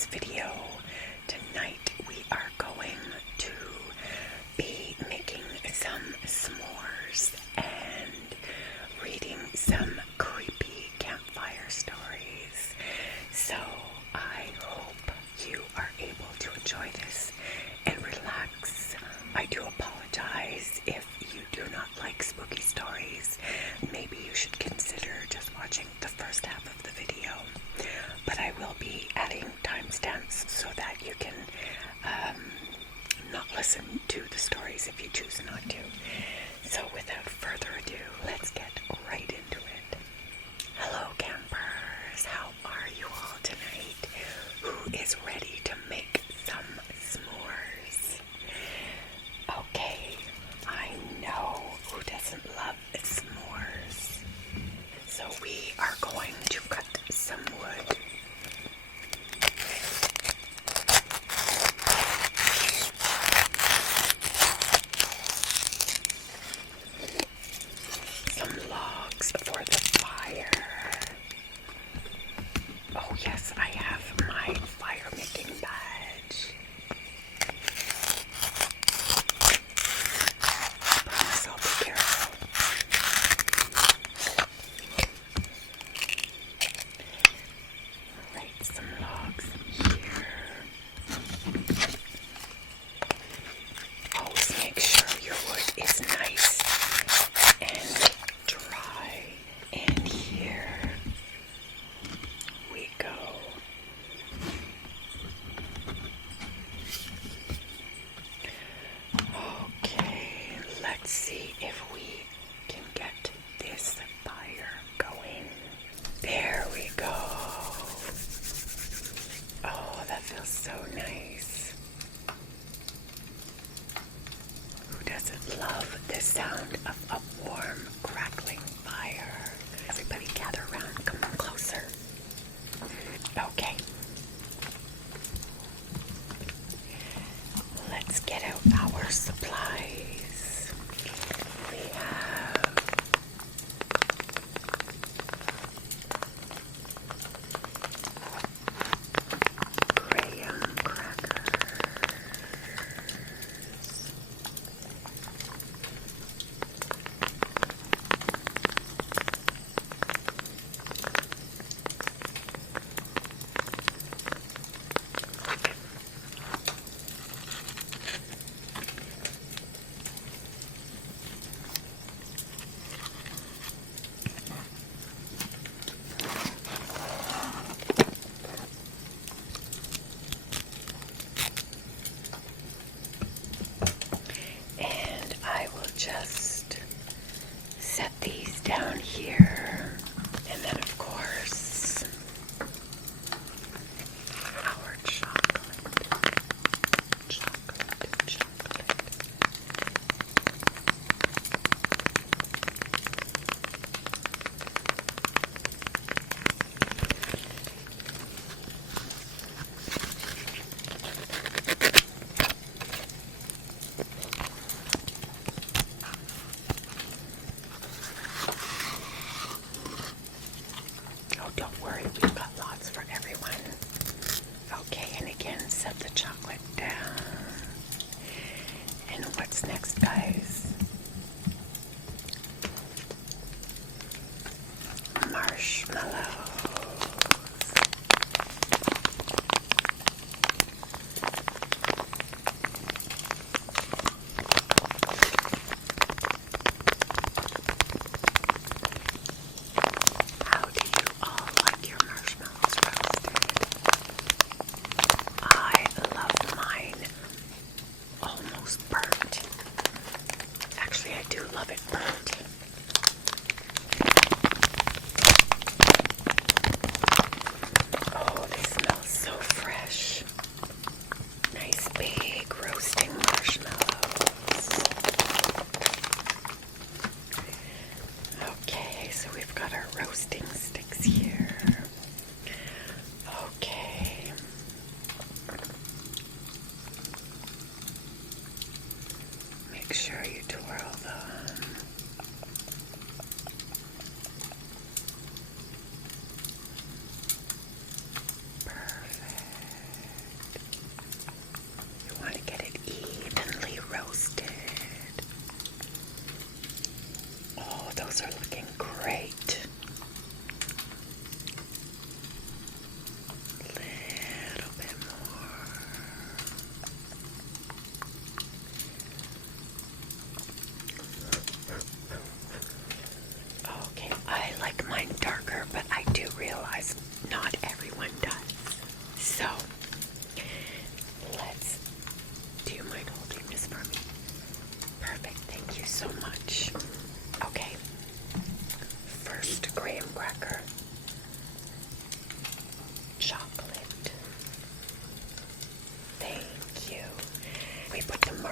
this video. Tonight we are going to be making some s'mores and reading some creepy campfire stories. So I hope you are able to enjoy this and relax. I do apologize if you do not like spooky stories. Maybe you should consider just watching the first half of the video. But I will be adding timestamps so that you can not listen to the stories if you choose not to. So without further ado, let's get right into it. Hello campers, how are you all tonight? Who is ready to make some s'mores? Okay, I know who doesn't love s'mores. So we are going to cut some wood. Some logs for the fire. Oh yes, I have my fire making badge. I promise I'll be careful. Alright, some logs here. Always make sure your wood is nice and dry. And here we go. Okay, let's see if we can get this fire going. There we go. Oh, that feels so nice. Who doesn't love the sound of a warm, crackling fire? Everybody gather around, come on closer. Okay. Let's get out our supplies. We have graham crackers. And I will just set these down here. And then, of course, our chocolate. Oh, don't worry, we've got lots for everyone. Okay, and again, set the chocolate down. And what's next, guys? Marshmallows. How do you all like your marshmallows roasted? I love mine almost burnt.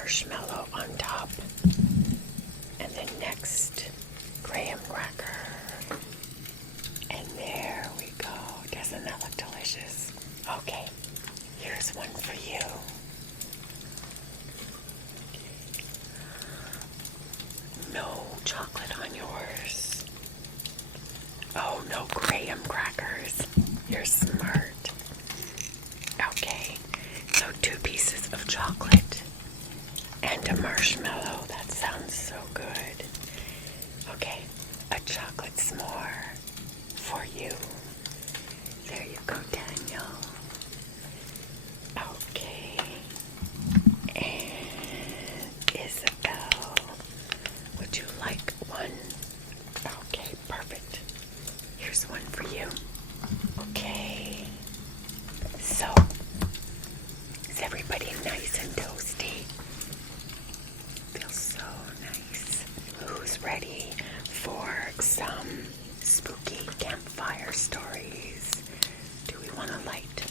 marshmallow on top. And then next, graham cracker. And there we go. Doesn't that look delicious? Okay, here's one for you. No chocolate on yours. Oh, no graham crackers. You're smart. Okay, so 2 pieces of chocolate and a marshmallow. That sounds so good. Okay, a chocolate s'more for you. There you go, Daniel. Okay. And Isabel, would you like one? Okay, perfect. Here's one for you. Okay. So, is everybody nice and toasty? Feels so nice. Who's ready for some spooky campfire stories? Do we want to light?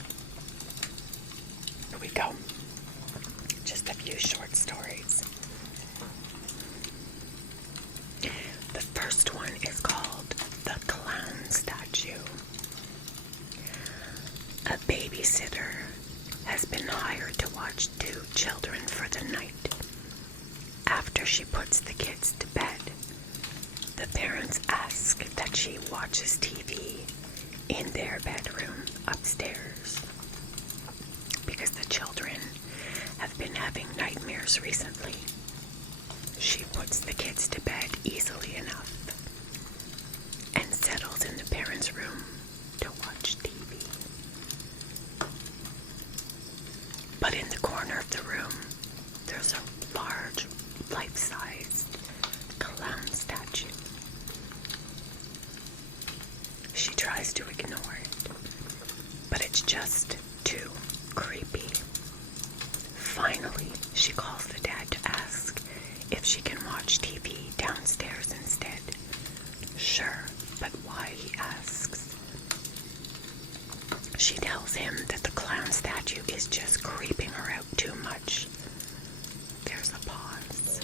Here we go. Just a few short stories. The first one is called The Clown Statue. A babysitter has been hired to watch 2 children for the night. After she puts the kids to bed, the parents ask that she watches TV in their bedroom upstairs because the children have been having nightmares recently. She puts the kids to bed easily enough and settles in the parents' room to watch TV. But in the corner of the room, there's a large, life-sized clown statue. She tries to ignore it, but it's just too creepy. Finally, she calls the dad to ask if she can watch TV downstairs instead. Sure, but why, he asks. She tells him that the clown statue is just creeping her out too much. There's a pause.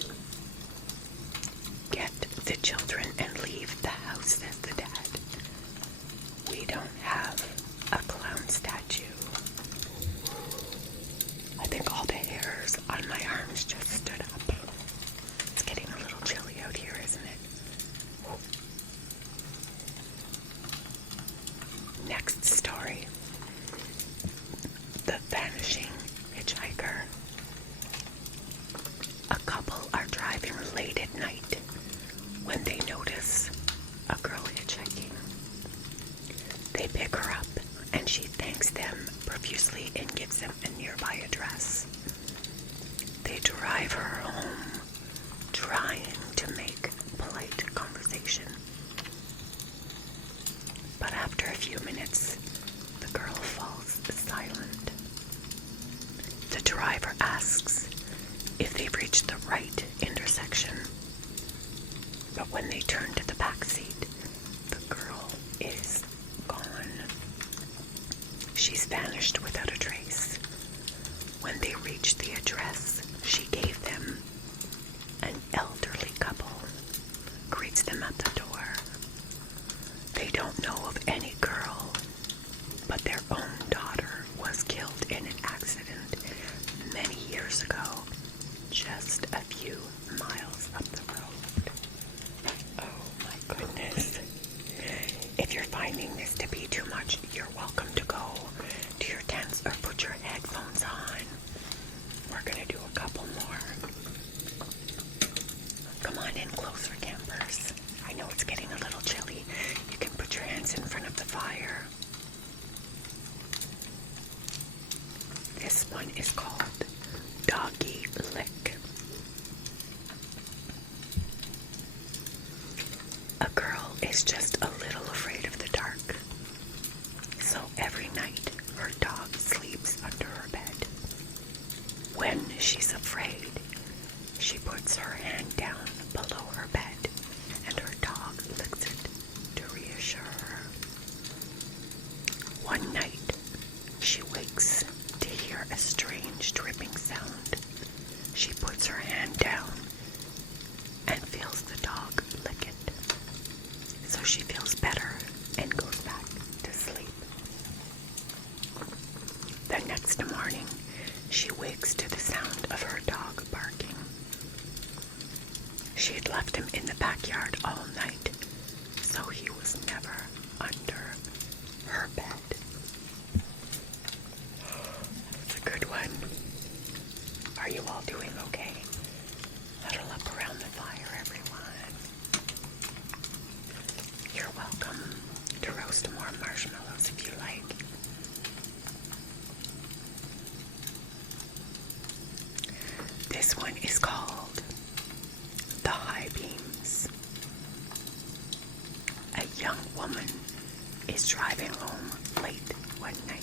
Get the children and leave the house, says the dad. We don't have a clown statue. I think all the hairs on my arms just stood up. It's getting a little chilly out here, isn't it? Next story. The Vanishing Hitchhiker. A couple are driving late at night when they notice a girl hitchhiking. They pick her up and she thanks them profusely and gives them a nearby address. They drive her home, trying to make polite conversation. But after a few minutes, the girl falls silent. The driver asks if they've reached the right intersection. But when they turn to the back seat, the girl is gone. She's vanished without a trace. When they reach the address she gave them, an elderly couple greets them at the door. They don't know of any girl, but their own daughter was killed in an accident many years ago, just a few miles up the road. Oh my goodness. If you're finding this to be too much, you're welcome to go to your tents or put your headphones on. We're going to do a couple more. Come on in closer, campers. I know it's getting a little chilly. You can put your hands in front of the fire. This one is called Doggy Lick. A girl is just a little afraid of the dark. So every night, her dog sleeps under her bed. When she's afraid, she puts her hand down below her bed and her dog licks it to reassure her. One night, she wakes to hear a strange dripping sound She puts her hand down and feels the dog lick it. So she feels better and goes back to sleep. The next morning, she wakes to the sound of her dog barking. She had left him in the backyard all night, so he was never under her bed. That's a good one. Are you all doing okay? Huddle up around the fire, everyone. You're welcome to roast more marshmallows if you like. This one is called The High Beams. A young woman is driving home late one night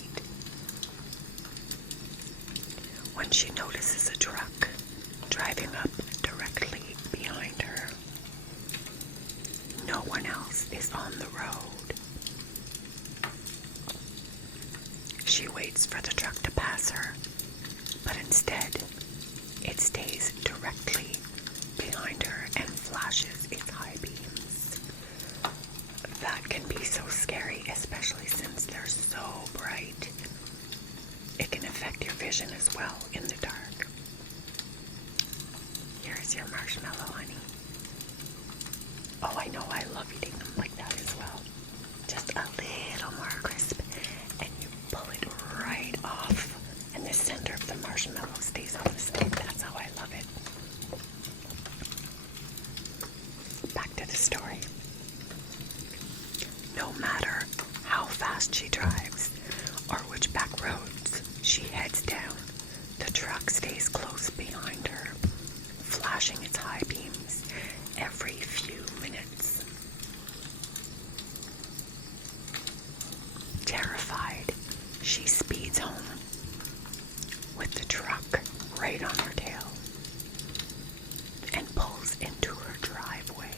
when she notices a truck driving up directly behind her. No one else is on the road. She waits for the truck to pass her, but instead, it stays directly behind her and flashes its high beams. That can be so scary, especially since they're so bright. It can affect your vision as well in the dark. Here's your marshmallow, honey. Oh, I know, I love eating them like that as well. Just a little more crisp, and you pull it right off, and the center of the marshmallow stays on the side. That's how I love it. Back to the story. No matter how fast she drives, or which back roads she heads down, the truck stays close behind her, flashing its high beams every few minutes. Terrified, she speeds home with the truck right on her tail and pulls into her driveway.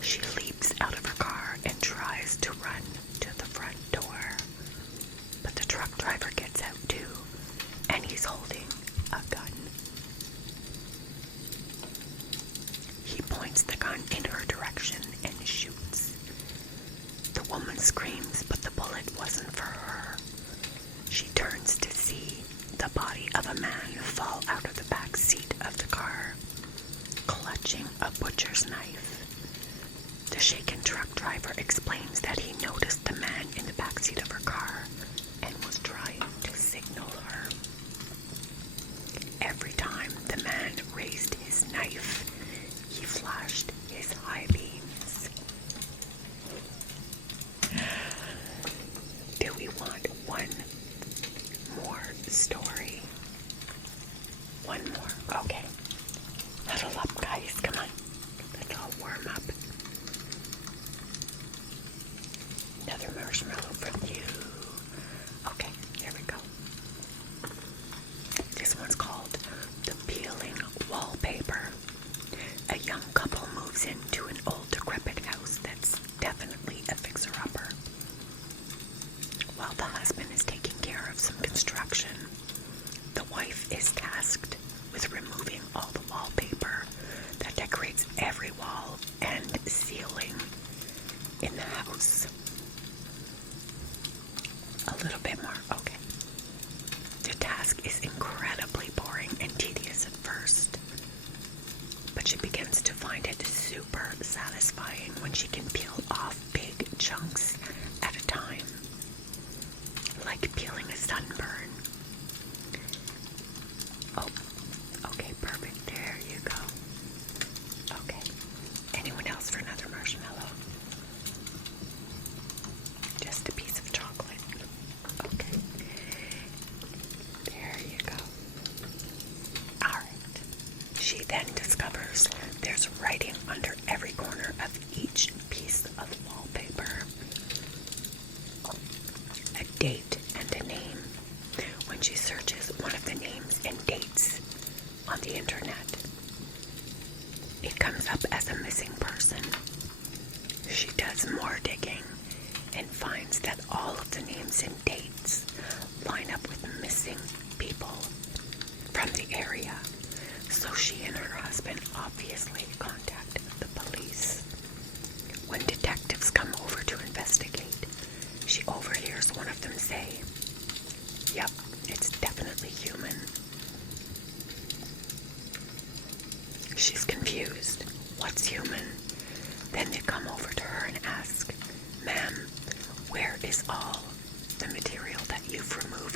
She leaps out of her car and tries to run to the front door, but the truck driver gets out too, and he's holding a gun. He points the gun in her direction and shoots. The woman screams, but the bullet wasn't for her. She turns to see the body of a man fall out of the back seat of the car, clutching a butcher's knife. The shaken truck driver explains that he noticed the man in the back seat of her car and was trying to signal her. Every time the man raised his knife, he flashed his high beams. Do we want one more story? One more. Okay. Huddle up, guys. Come on. Let's all warm up. Another marshmallow from you. Okay, here we go. This one's called The Peeling Wallpaper. A young couple moves into an old decrepit house that's definitely a fixer-upper. While the husband is taking care of some construction, obviously contact the police. When detectives come over to investigate, she overhears one of them say, "Yep, it's definitely human." She's confused. What's human? Then they come over to her and ask, "Ma'am, where is all the material that you've removed